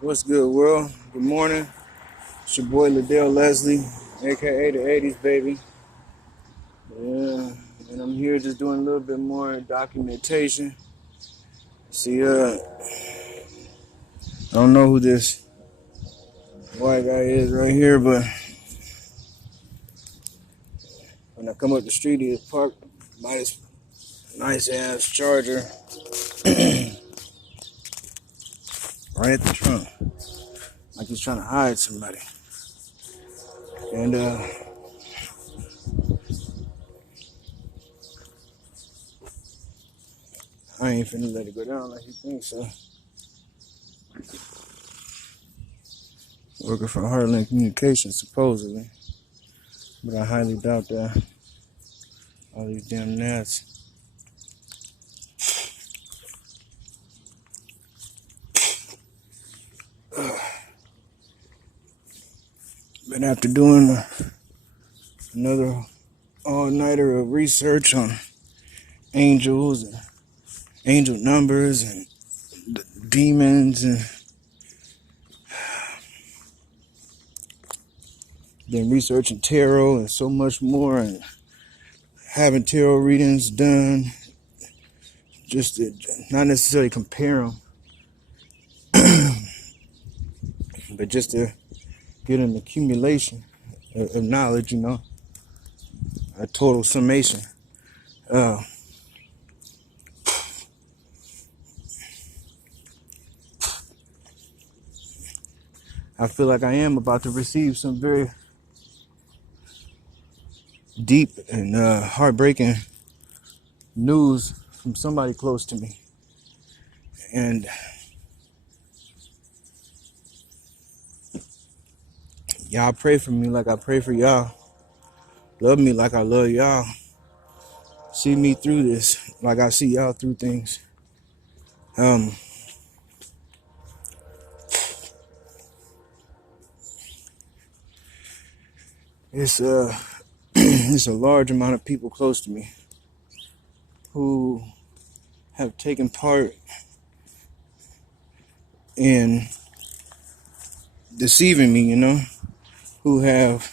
What's good, world? Good morning. It's your boy Liddell Leslie, aka the 80s baby. Yeah, and I'm here just doing a little bit more documentation. See, I don't know who this white guy is right here, but when I come up the street, he's parked by this nice ass Charger right at the trunk, like he's trying to hide somebody. And I ain't finna let it go down like he thinks so. Working for Heartland Communications, supposedly. But I highly doubt that. All these damn gnats. But after doing another all-nighter of research on angels and angel numbers and demons, and then researching tarot and so much more, and having tarot readings done, just to not necessarily compare them, but just to get an accumulation of knowledge, a total summation. I feel like I am about to receive some very deep and heartbreaking news from somebody close to me. And y'all pray for me like I pray for y'all. Love me like I love y'all. See me through this like I see y'all through things. It's it's a large amount of people close to me who have taken part in deceiving me, who have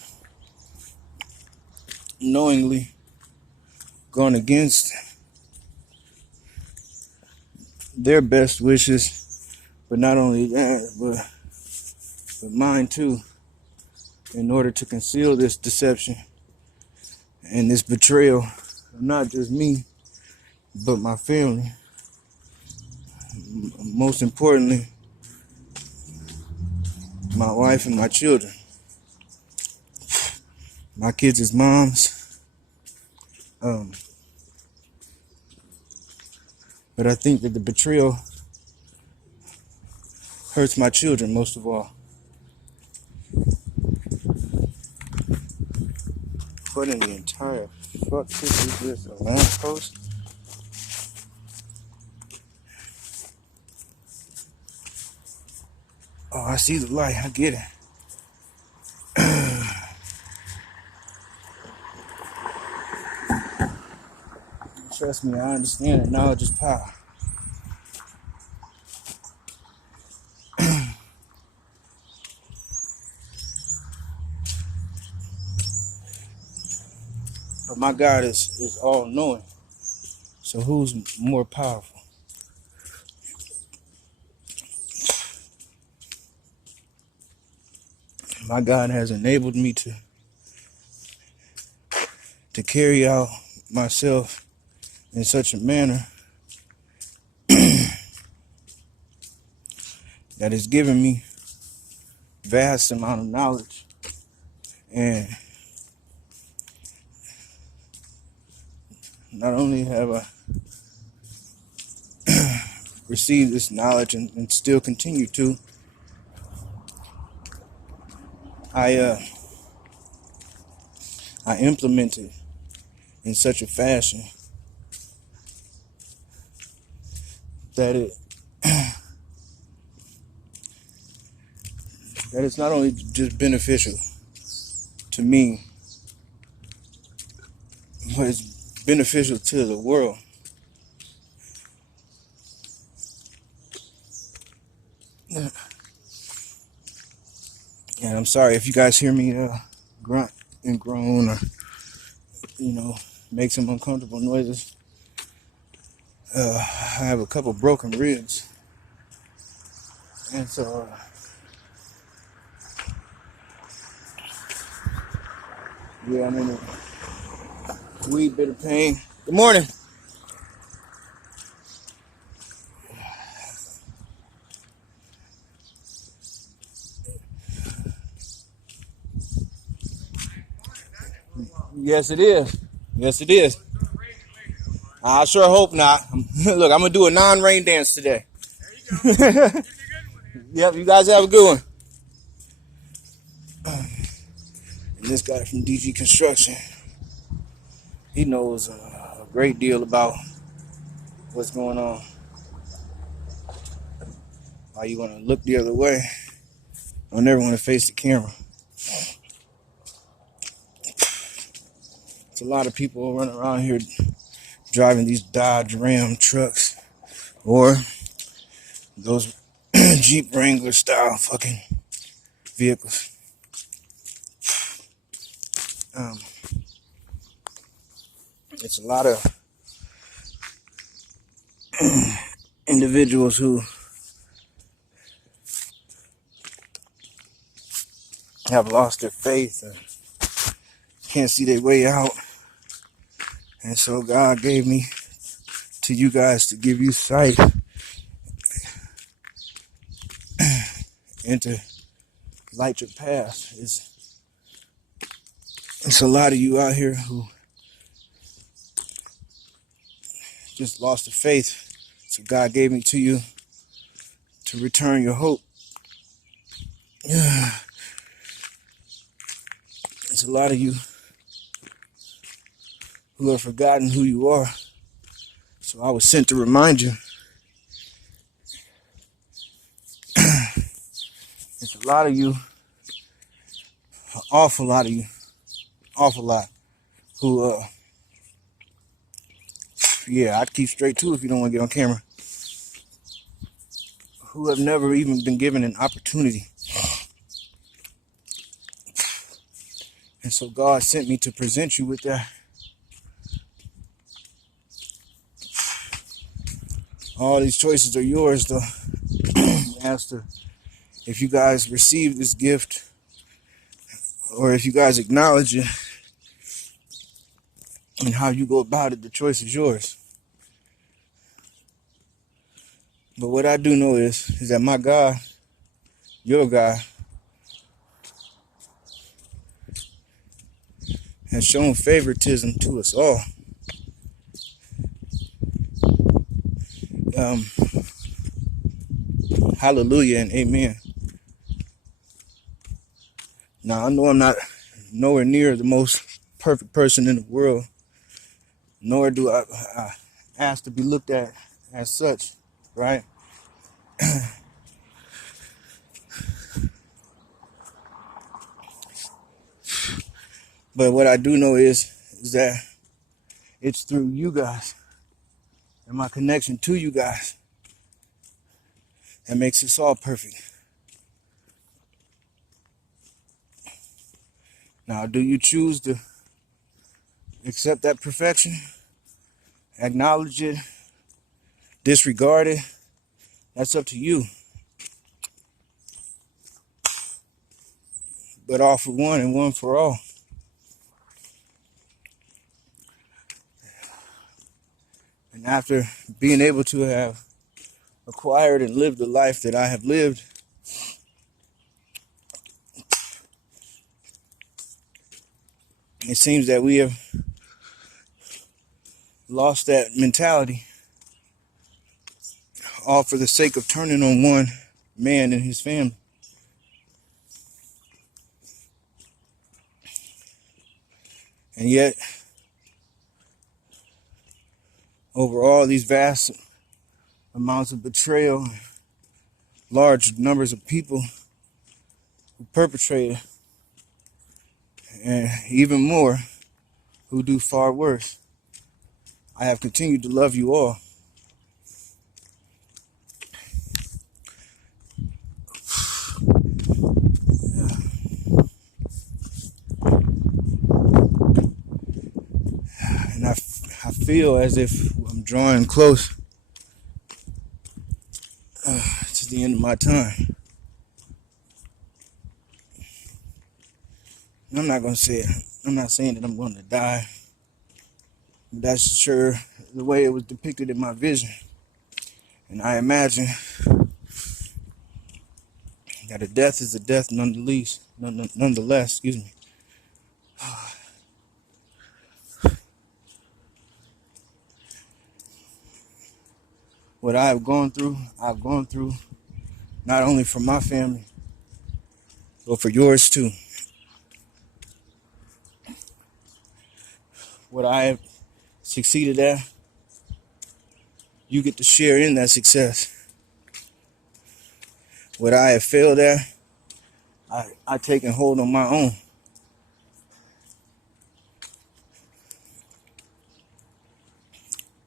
knowingly gone against their best wishes, but not only that, but mine too, in order to conceal this deception and this betrayal of not just me, but my family. Most importantly, my wife and my children. My kids' moms. But I think that the betrayal hurts my children most of all. What in the entire fuck this is this? A lamppost? Oh, I see the light. I get it. Trust me, I understand that knowledge is power. But my God is all knowing. So who's more powerful? My God has enabled me to carry out myself in such a manner that has given me vast amount of knowledge. And not only have I received this knowledge and still continue to, I implement it in such a fashion that it's not only just beneficial to me, but it's beneficial to the world. And I'm sorry if you guys hear me grunt and groan or, make some uncomfortable noises. I have a couple broken ribs. And so, I'm in a wee bit of pain. Good morning. Yes, it is. Yes, it is. I sure hope not. Look, I'm going to do a non-rain dance today. There you go. Yep, you guys have a good one. And this guy from DG Construction, he knows a great deal about what's going on. Why you want to look the other way? I never want to face the camera. It's a lot of people running around here driving these Dodge Ram trucks or those Jeep Wrangler style fucking vehicles. It's a lot of individuals who have lost their faith or can't see their way out. And so God gave me to you guys to give you sight and to light your path. It's a lot of you out here who just lost the faith. So God gave me to you to return your hope. It's a lot of you who have forgotten who you are. So I was sent to remind you. It's a lot of you, an awful lot of you, who, I'd keep straight too if you don't want to get on camera, who have never even been given an opportunity. And so God sent me to present you with that. All these choices are yours, though. As to if you guys receive this gift or if you guys acknowledge it and how you go about it, the choice is yours. But what I do know is that my God, your God, has shown favoritism to us all. Hallelujah and amen. Now, I know I'm not nowhere near the most perfect person in the world, nor do I ask to be looked at as such, right? But what I do know is that it's through you guys and my connection to you guys that makes us all perfect. Now, do you choose to accept that perfection, acknowledge it, disregard it? That's up to you. But all for one and one for all. And after being able to have acquired and lived the life that I have lived, it seems that we have lost that mentality, all for the sake of turning on one man and his family. And yet, over all these vast amounts of betrayal, large numbers of people who perpetrate it, and even more who do far worse, I have continued to love you all. feel as if I'm drawing close to the end of my time. And I'm not going to say it. I'm not saying that I'm going to die. But that's sure the way it was depicted in my vision. And I imagine that a death is a death nonetheless, excuse me. What I've gone through not only for my family, but for yours too. What I have succeeded at, you get to share in that success. What I have failed at, I take and hold on my own.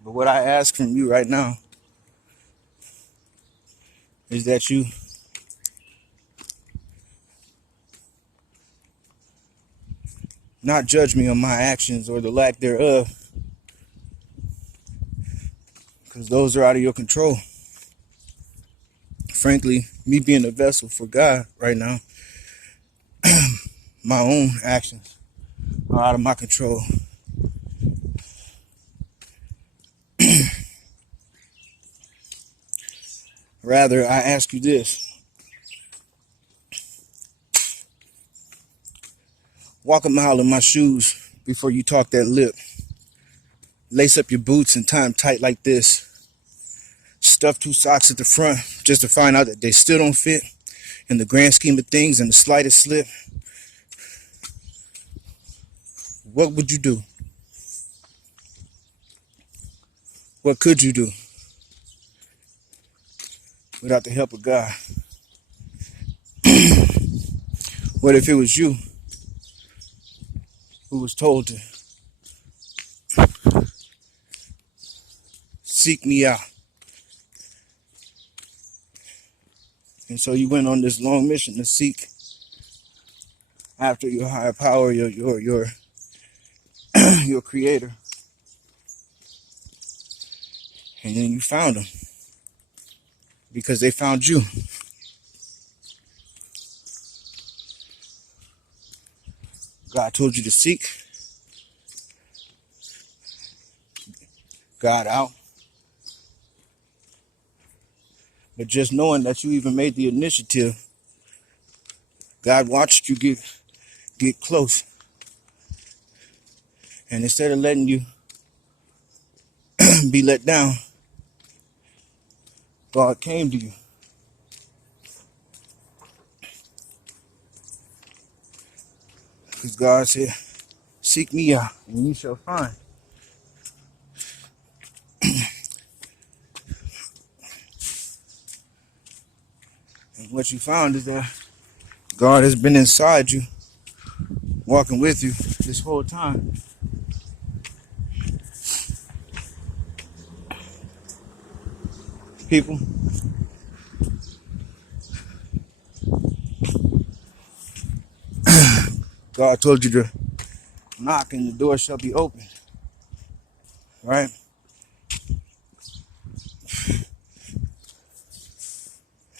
But what I ask from you right now is that you not judge me on my actions or the lack thereof, because those are out of your control. Frankly, me being a vessel for God right now, my own actions are out of my control. Rather, I ask you this. Walk a mile in my shoes before you talk that lip. Lace up your boots and tie them tight like this. Stuff 2 socks at the front just to find out that they still don't fit in the grand scheme of things and the slightest slip. What would you do? What could you do without the help of God? What if it was you who was told to seek me out? And so you went on this long mission to seek after your higher power, your creator. And then you found them because they found you. God told you to seek God out. But just knowing that you even made the initiative, God watched you get close. And instead of letting you be let down, God came to you. Because God said, seek me out and you shall find. And what you found is that God has been inside you, walking with you this whole time. People, God told you to knock and the door shall be open. Right?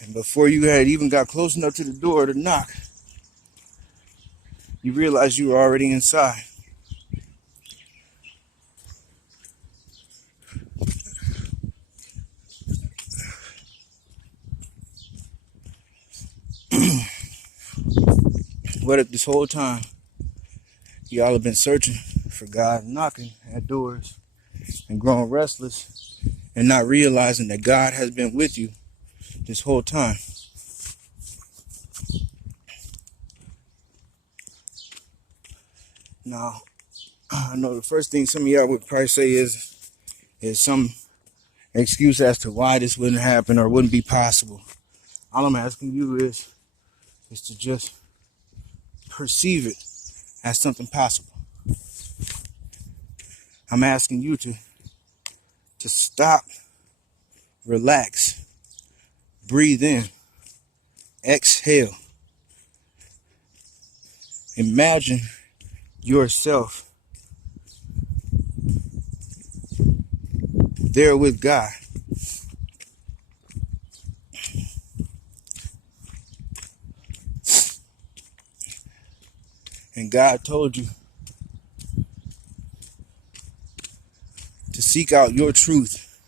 And before you had even got close enough to the door to knock, you realized you were already inside. What if this whole time y'all have been searching for God, knocking at doors and growing restless and not realizing that God has been with you this whole time? Now, I know the first thing some of y'all would probably say is some excuse as to why this wouldn't happen or wouldn't be possible. All I'm asking you is to just perceive it as something possible. I'm asking you to stop, relax, breathe in, exhale. Imagine yourself there with God. And God told you to seek out your truth.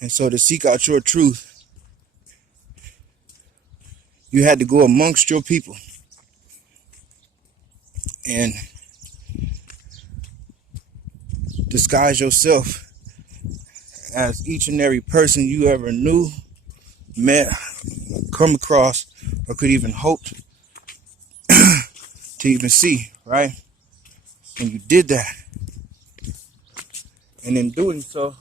And so to seek out your truth, you had to go amongst your people and disguise yourself as each and every person you ever knew, met, come across, or could even hope to even see, right? And you did that. And in doing so,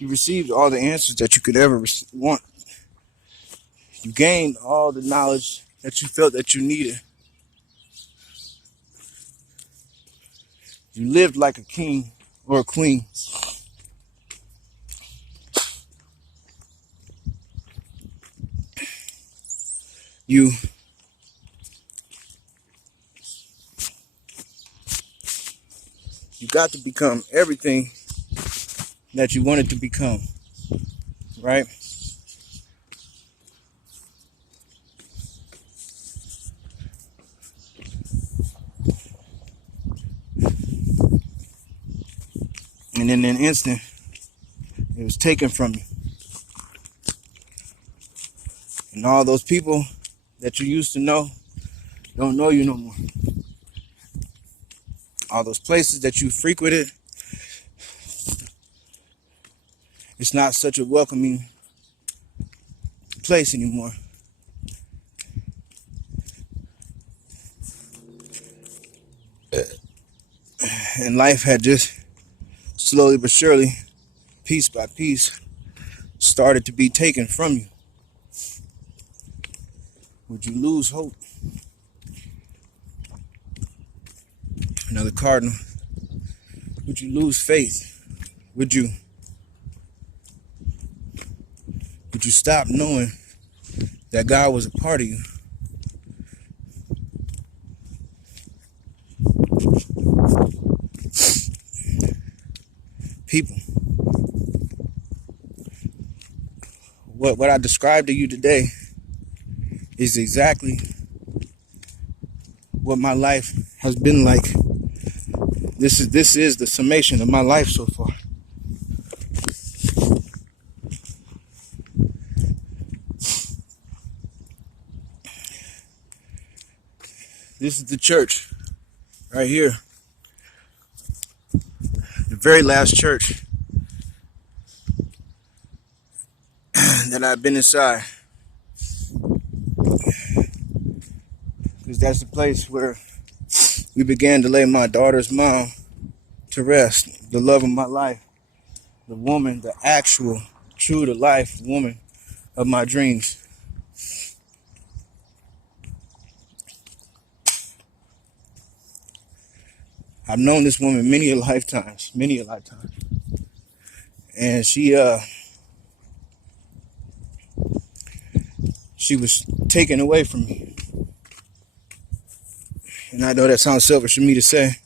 you received all the answers that you could ever want. You gained all the knowledge that you felt that you needed. You lived like a king or a queen. You got to become everything that you wanted to become, right? And in an instant, it was taken from you. And all those people that you used to know don't know you no more. All those places that you frequented, it's not such a welcoming place anymore. And life had just slowly but surely, piece by piece, started to be taken from you. Would you lose hope? Another cardinal. Would you lose faith? Would you stop knowing that God was a part of you? People, what I described to you today is exactly what my life has been like. This is the summation of my life so far. This is the church right here. The very last church that I've been inside. Because that's the place where we began to lay my daughter's mom to rest. The love of my life. The woman, the actual, true to life woman of my dreams. I've known this woman many a lifetimes. And she was taken away from me. And I know that sounds selfish for me to say.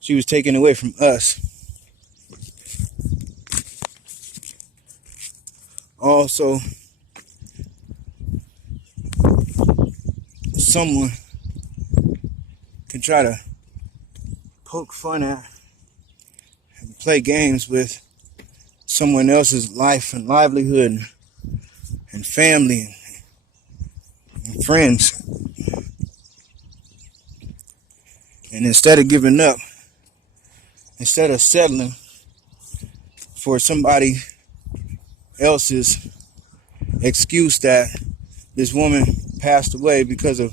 She was taken away from us. Also, someone can try to poke fun at and play games with someone else's life and livelihood and family and friends. And instead of giving up, instead of settling for somebody else's excuse that this woman passed away because of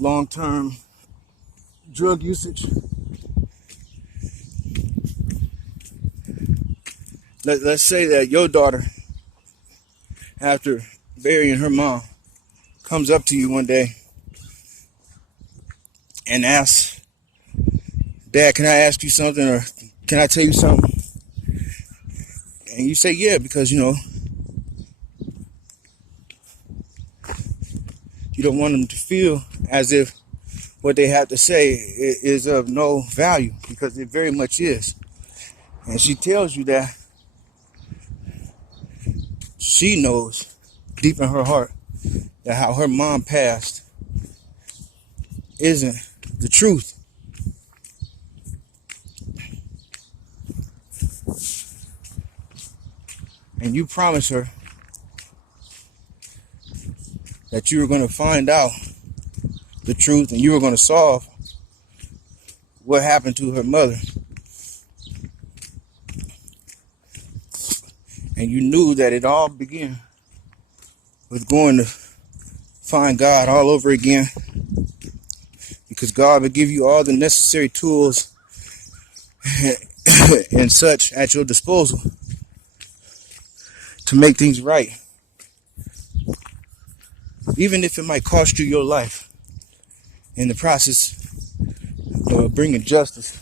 long-term drug usage, let's say that your daughter, after burying her mom, comes up to you one day and asks, "Dad, can I ask you something, or can I tell you something?" And you say, yeah, because, you know, you don't want them to feel as if what they have to say is of no value, because it very much is. And she tells you that she knows deep in her heart that how her mom passed isn't the truth. And you promised her that you were going to find out the truth and you were going to solve what happened to her mother. And you knew that it all began with going to find God all over again, because God would give you all the necessary tools and such at your disposal to make things right, even if it might cost you your life in the process of bringing justice.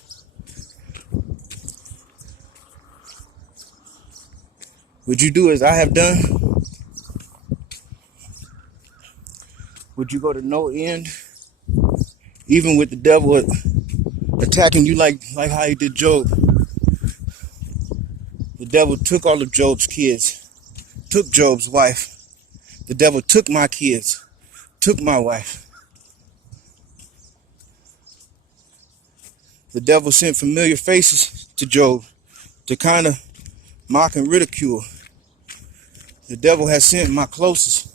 Would you do as I have done? Would you go to no end, even with the devil attacking you like how he did Job? The devil took all of Job's kids, took Job's wife. The devil took my kids, took my wife. The devil sent familiar faces to Job to kind of mock and ridicule. The devil has sent my closest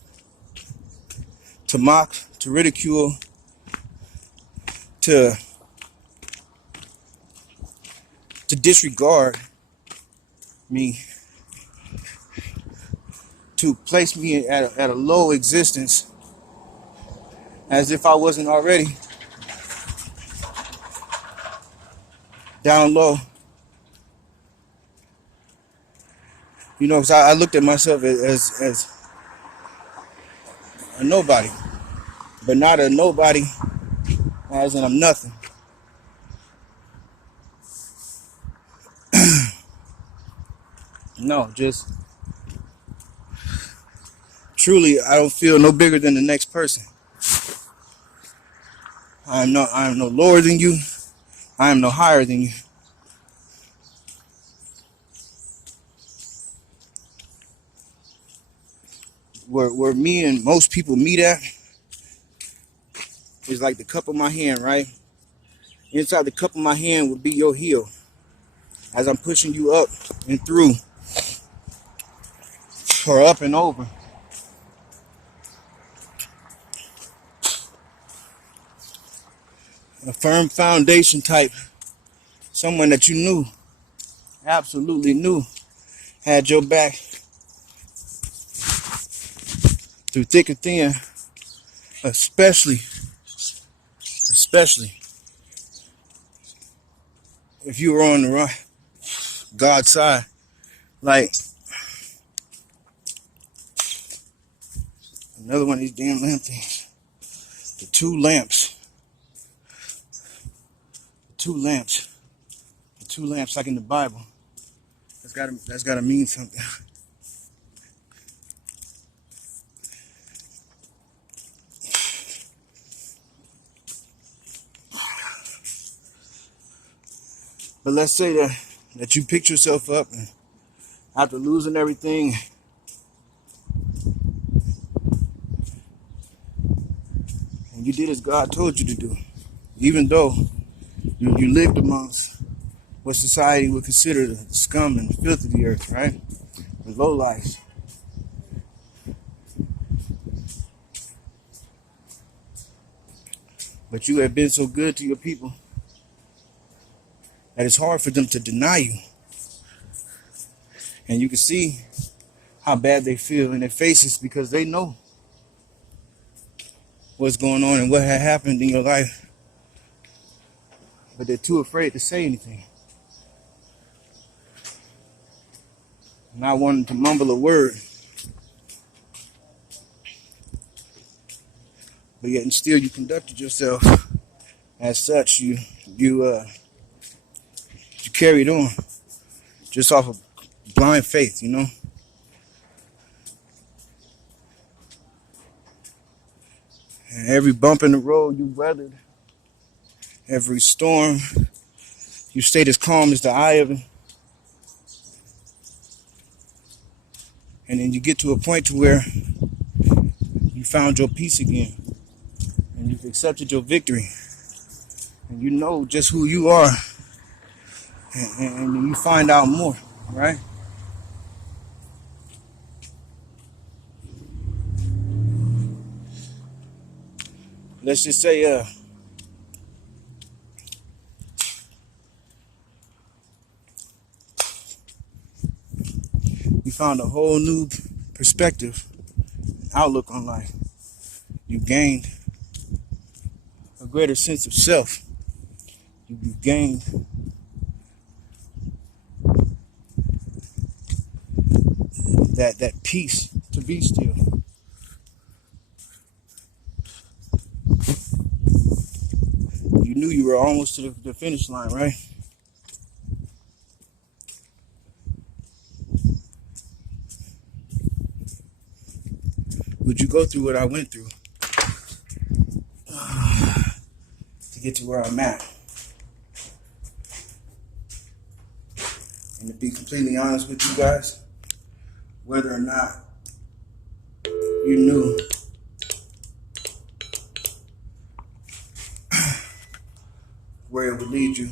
to mock, to ridicule, to disregard me, to place me at a low existence, as if I wasn't already down low. You know, because I looked at myself as a nobody, but not a nobody as in I'm nothing. No, just truly, I don't feel no bigger than the next person. I am no lower than you. I am no higher than you. Where me and most people meet at is like the cup of my hand, right? Inside the cup of my hand would be your heel, as I'm pushing you up and through, or up and over. A firm foundation type, someone that you knew, absolutely knew, had your back through thick and thin, especially if you were on the right God's side. Like another one of these damn lamp things. The two lamps like in the Bible. That's gotta mean something. But let's say that you picked yourself up and after losing everything, and you did as God told you to do, even though you lived amongst what society would consider the scum and the filth of the earth, right? The low life. But you have been so good to your people that it's hard for them to deny you. And you can see how bad they feel in their faces, because they know what's going on and what had happened in your life. But they're too afraid to say anything. Not wanting to mumble a word. But yet and still you conducted yourself as such. You carried on just off of blind faith, you know. And every bump in the road you weathered, every storm, you stayed as calm as the eye of it. And then you get to a point to where you found your peace again. And you've accepted your victory. And you know just who you are. And you find out more, right? Let's just say, you found a whole new perspective, outlook on life. You gained a greater sense of self. You gained that peace to be still. You knew you were almost to the finish line, right? Would you go through what I went through to get to where I'm at? And to be completely honest with you guys, whether or not you knew where it would lead you,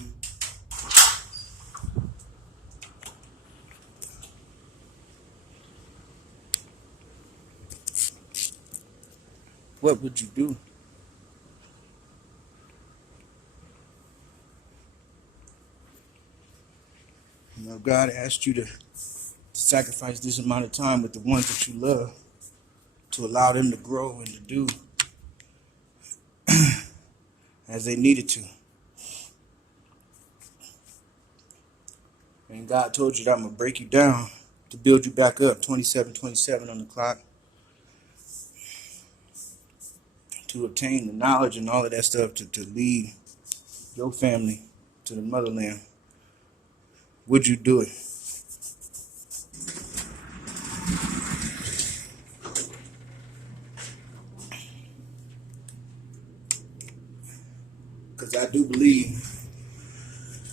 what would you do? You know, God asked you to sacrifice this amount of time with the ones that you love to allow them to grow and to do as they needed to. And God told you that I'm going to break you down to build you back up, 27:27 on the clock, to obtain the knowledge and all of that stuff to lead your family to the motherland. Would you do it? Because I do believe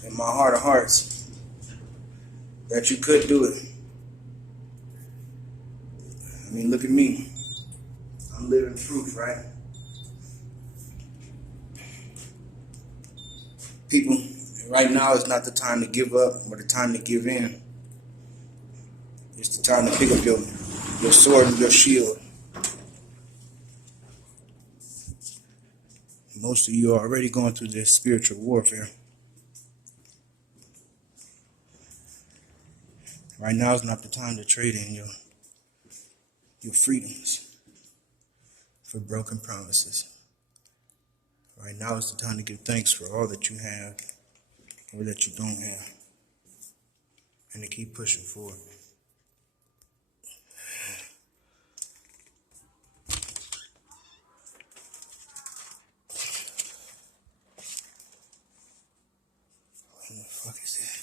in my heart of hearts that you could do it. I mean, look at me. I'm living proof, right? People, right now is not the time to give up or the time to give in. It's the time to pick up your sword and your shield. Most of you are already going through this spiritual warfare. Right now is not the time to trade in your freedoms for broken promises. Right now is the time to give thanks for all that you have or that you don't have, and to keep pushing forward. What the fuck is this?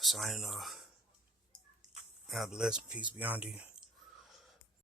Signing off. God bless. Peace be on you.